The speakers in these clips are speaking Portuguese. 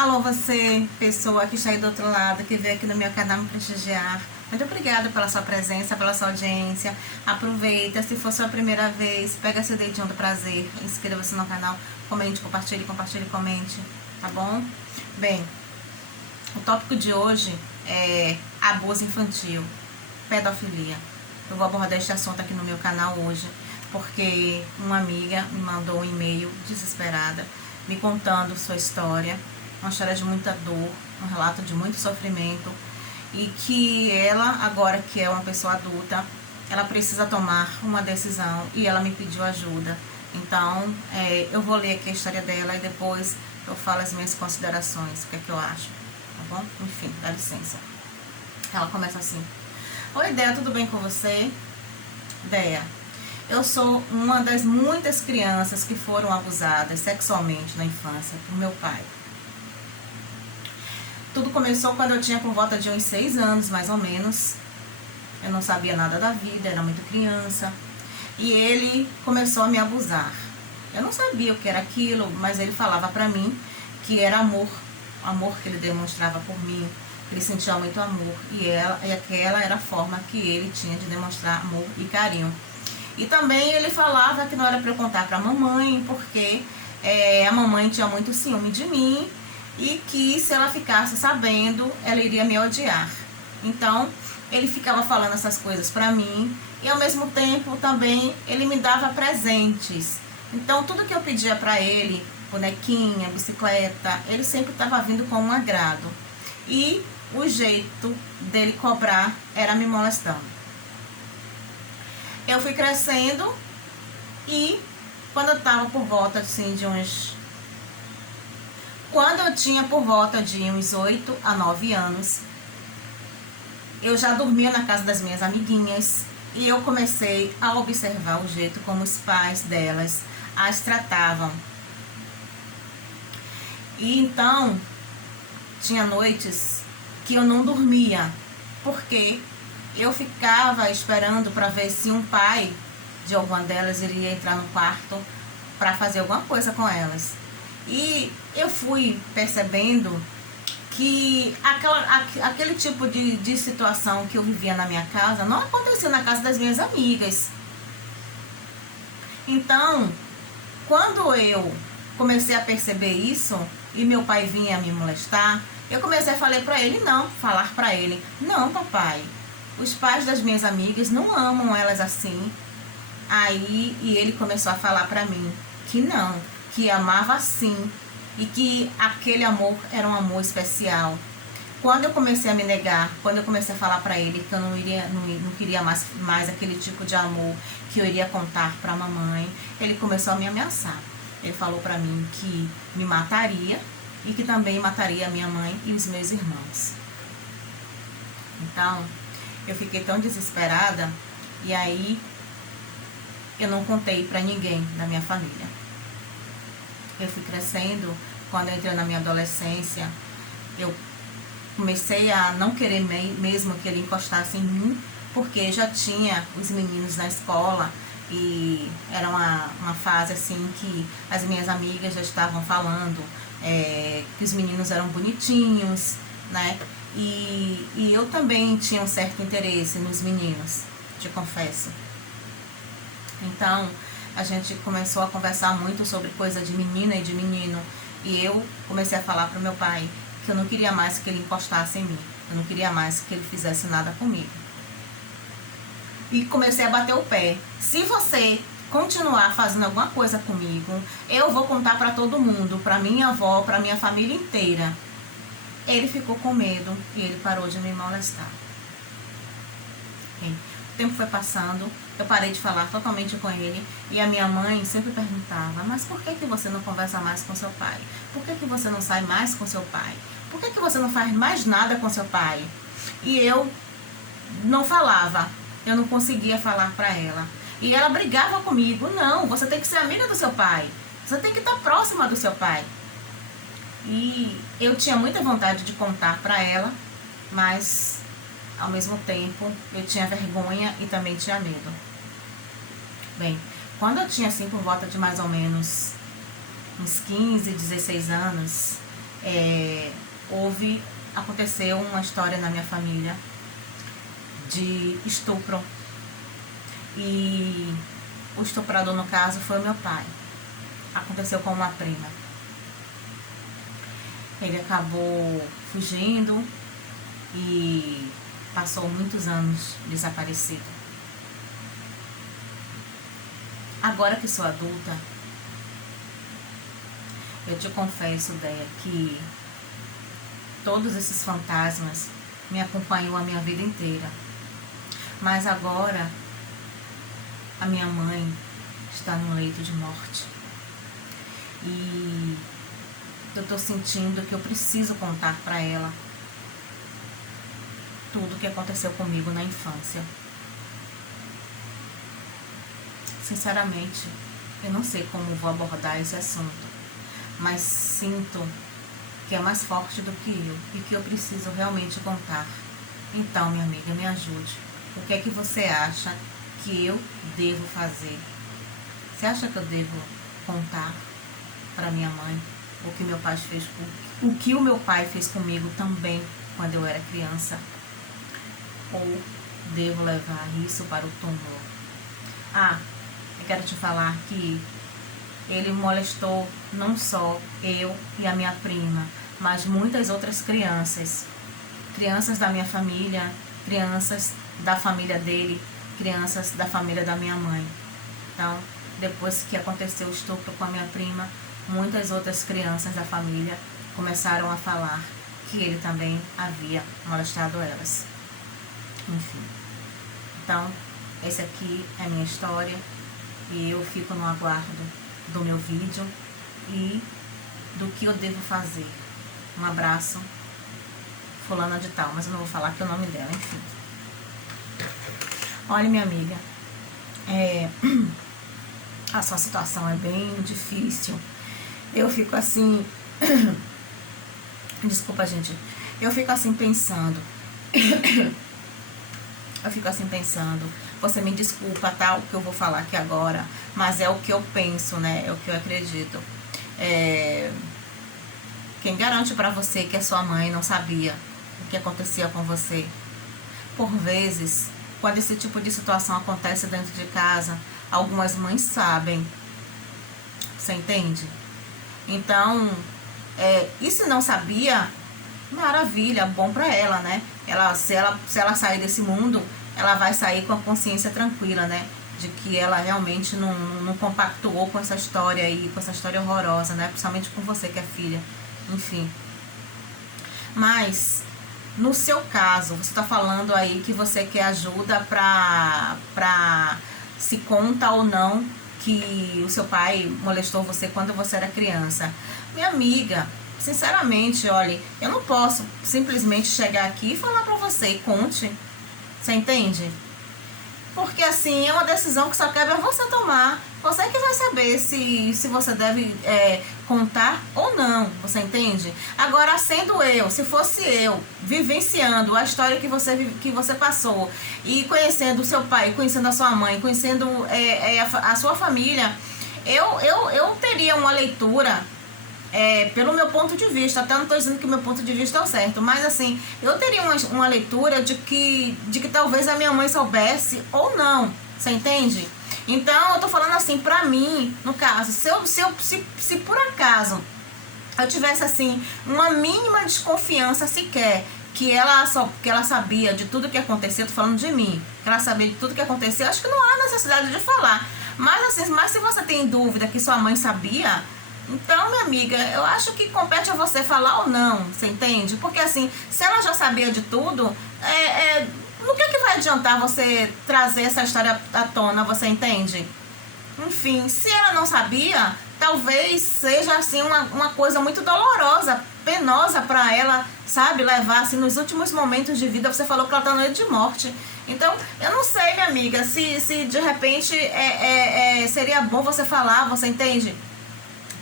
Alô, você, pessoa que está aí do outro lado, que veio aqui no meu canal me prestigiar. Muito obrigada pela sua presença, pela sua audiência. Aproveita, se for sua primeira vez, pega seu dedinho do prazer, inscreva-se no canal, comente, compartilhe, comente, tá bom? Bem, o tópico de hoje é abuso infantil, pedofilia. Eu vou abordar este assunto aqui no meu canal hoje, porque uma amiga me mandou um e-mail desesperada, me contando sua história, uma história de muita dor, um relato de muito sofrimento, e que ela, agora que é uma pessoa adulta, ela precisa tomar uma decisão e ela me pediu ajuda. Então, eu vou ler aqui a história dela e depois eu falo as minhas considerações, o que é que eu acho, tá bom? Enfim, dá licença. Ela começa assim: Oi, Déia, tudo bem com você? Déia, eu sou uma das muitas crianças que foram abusadas sexualmente na infância por meu pai. Tudo começou quando eu tinha por volta de uns 6 anos, mais ou menos. Eu não sabia nada da vida, era muito criança. E ele começou a me abusar. Eu não sabia o que era aquilo, mas ele falava pra mim que era amor. O amor que ele demonstrava por mim. Ele sentia muito amor. E aquela era a forma que ele tinha de demonstrar amor e carinho. E também ele falava que não era pra eu contar pra mamãe, porque a mamãe tinha muito ciúme de mim. E que se ela ficasse sabendo, ela iria me odiar. Então, ele ficava falando essas coisas pra mim. E ao mesmo tempo também ele me dava presentes. Então, tudo que eu pedia pra ele, bonequinha, bicicleta, ele sempre estava vindo com um agrado. E o jeito dele cobrar era me molestando. Eu fui crescendo e quando eu estava por volta assim, Quando eu tinha por volta de uns 8 a 9 anos, eu já dormia na casa das minhas amiguinhas e eu comecei a observar o jeito como os pais delas as tratavam. E então, tinha noites que eu não dormia, porque eu ficava esperando para ver se um pai de alguma delas iria entrar no quarto para fazer alguma coisa com elas. E eu fui percebendo que aquele tipo de situação que eu vivia na minha casa não acontecia na casa das minhas amigas. Então, quando eu comecei a perceber isso e meu pai vinha me molestar, eu comecei a falar para ele, não, papai, os pais das minhas amigas não amam elas assim. E ele começou a falar para mim que não, que amava sim, e que aquele amor era um amor especial. Quando eu comecei a me negar, quando eu comecei a falar para ele que eu não queria mais aquele tipo de amor que eu iria contar para a mamãe, ele começou a me ameaçar. Ele falou para mim que me mataria e que também mataria a minha mãe e os meus irmãos. Então, eu fiquei tão desesperada e aí eu não contei para ninguém da minha família. Eu fui crescendo, quando eu entrei na minha adolescência, eu comecei a não querer mesmo que ele encostasse em mim, porque já tinha os meninos na escola e era uma fase assim que as minhas amigas já estavam falando que os meninos eram bonitinhos, né? E eu também tinha um certo interesse nos meninos, te confesso. Então, a gente começou a conversar muito sobre coisa de menina e de menino. E eu comecei a falar para o meu pai que eu não queria mais que ele encostasse em mim. Eu não queria mais que ele fizesse nada comigo. E comecei a bater o pé. Se você continuar fazendo alguma coisa comigo, eu vou contar para todo mundo, para minha avó, para minha família inteira. Ele ficou com medo e ele parou de me molestar. O tempo foi passando, eu parei de falar totalmente com ele e a minha mãe sempre perguntava: mas por que você não conversa mais com seu pai? Por que você não sai mais com seu pai? Por que você não faz mais nada com seu pai? E eu não falava, eu não conseguia falar para ela. E ela brigava comigo: não, você tem que ser amiga do seu pai, você tem que estar próxima do seu pai. E eu tinha muita vontade de contar para ela, mas ao mesmo tempo eu tinha vergonha e também tinha medo. Bem, quando eu tinha assim por volta de mais ou menos uns 15, 16 anos, Aconteceu uma história na minha família de estupro. E o estuprador, no caso, foi o meu pai. Aconteceu com uma prima. Ele acabou fugindo e passou muitos anos desaparecido. Agora que sou adulta, eu te confesso, Déia, que todos esses fantasmas me acompanham a minha vida inteira. Mas agora, a minha mãe está no leito de morte. E eu tô sentindo que eu preciso contar para ela tudo o que aconteceu comigo na infância. Sinceramente, eu não sei como vou abordar esse assunto, mas sinto que é mais forte do que eu e que eu preciso realmente contar. Então, minha amiga, me ajude. O que é que você acha que eu devo fazer? Você acha que eu devo contar para minha mãe o que meu pai fez, o que o meu pai fez comigo também quando eu era criança? Ou devo levar isso para o túmulo? Eu quero te falar que ele molestou não só eu e a minha prima, mas muitas outras crianças. Crianças da minha família, crianças da família dele, crianças da família da minha mãe. Então, depois que aconteceu o estupro com a minha prima, muitas outras crianças da família começaram a falar que ele também havia molestado elas. Enfim. Então, essa aqui é a minha história e eu fico no aguardo do meu vídeo e do que eu devo fazer. Um abraço, fulana de tal, mas eu não vou falar que é o nome dela, enfim. Olha, minha amiga, a sua situação é bem difícil. Eu fico assim... Desculpa, gente. Eu fico assim pensando... Você me desculpa, tá? O que eu vou falar aqui agora, mas é o que eu penso, né? É o que eu acredito. Quem garante pra você que a sua mãe não sabia o que acontecia com você? Por vezes, quando esse tipo de situação acontece dentro de casa, algumas mães sabem. Você entende? Então, e se não sabia, maravilha, bom pra ela, né? Se ela sair desse mundo, ela vai sair com a consciência tranquila, né? De que ela realmente não compactuou com essa história aí, com essa história horrorosa, né? Principalmente com você que é filha. Enfim. Mas, no seu caso, você tá falando aí que você quer ajuda pra se conta ou não que o seu pai molestou você quando você era criança. Minha amiga, sinceramente, olha, eu não posso simplesmente chegar aqui e falar pra você, conte. Você entende? Porque assim, é uma decisão que só cabe a você tomar. Você que vai saber se você deve contar ou não, você entende? Agora, sendo eu, se fosse eu, vivenciando a história que você passou e conhecendo o seu pai, conhecendo a sua mãe, conhecendo a sua família, eu teria uma leitura... pelo meu ponto de vista, até não estou dizendo que o meu ponto de vista é o certo, mas assim, eu teria uma leitura de que talvez a minha mãe soubesse ou não, você entende? Então, eu tô falando assim, pra mim, no caso, se por acaso eu tivesse assim, uma mínima desconfiança sequer, que ela sabia de tudo que acontecia, tô falando de mim, que ela sabia de tudo que acontecia, acho que não há necessidade de falar, mas se você tem dúvida que sua mãe sabia... Então, minha amiga, eu acho que compete a você falar ou não, você entende? Porque assim, se ela já sabia de tudo, no que vai adiantar você trazer essa história à tona, você entende? Enfim, se ela não sabia, talvez seja assim uma coisa muito dolorosa, penosa pra ela, sabe? Levar assim nos últimos momentos de vida, você falou que ela tá no leito de morte. Então, eu não sei, minha amiga, se de repente seria bom você falar, você entende?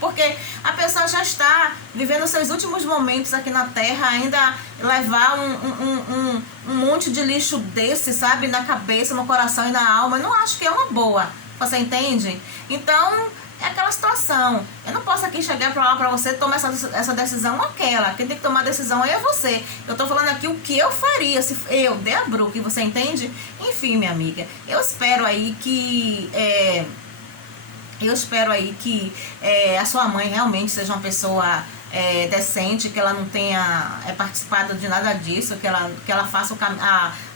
Porque a pessoa já está vivendo seus últimos momentos aqui na Terra, ainda levar um monte de lixo desse, sabe, na cabeça, no coração e na alma, eu não acho que é uma boa, você entende? Então, é aquela situação. Eu não posso aqui chegar pra lá pra você tomar essa decisão ou aquela. Quem tem que tomar a decisão aí é você. Eu tô falando aqui o que eu faria se eu, Dea Brooke, você entende? Enfim, minha amiga, eu espero aí que a sua mãe realmente seja uma pessoa decente, que ela não tenha participado de nada disso, que ela faça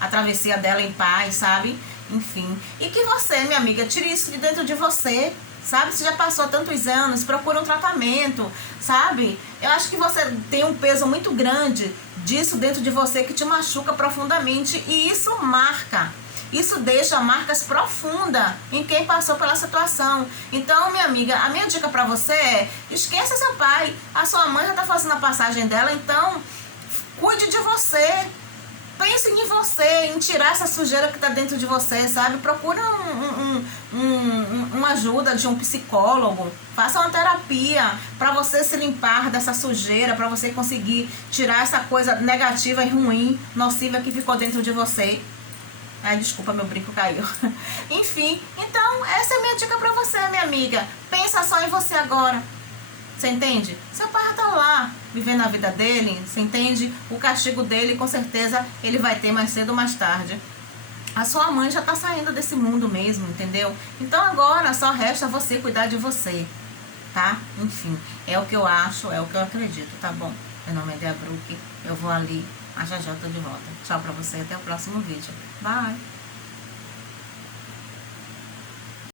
a travessia dela em paz, sabe? Enfim, e que você, minha amiga, tire isso de dentro de você, sabe? Você já passou tantos anos, procura um tratamento, sabe? Eu acho que você tem um peso muito grande disso dentro de você que te machuca profundamente, e isso marca. Isso deixa marcas profundas em quem passou pela situação. Então, minha amiga, a minha dica pra você é: esqueça seu pai. A sua mãe já tá fazendo a passagem dela, então cuide de você. Pense em você, em tirar essa sujeira que tá dentro de você, sabe? Procure uma ajuda de um psicólogo. Faça uma terapia para você se limpar dessa sujeira, para você conseguir tirar essa coisa negativa e ruim, nociva que ficou dentro de você. Ai, desculpa, meu brinco caiu. Enfim, então essa é a minha dica pra você, minha amiga. Pensa só em você agora. Você entende? Seu pai já tá lá, vivendo a vida dele, você entende? O castigo dele, com certeza, ele vai ter mais cedo ou mais tarde. A sua mãe já tá saindo desse mundo mesmo, entendeu? Então agora só resta você cuidar de você, tá? Enfim, é o que eu acho, é o que eu acredito, tá bom? Meu nome é Dea Brooke, eu vou ali. Já já tô de volta. Tchau pra você, até o próximo vídeo. Bye!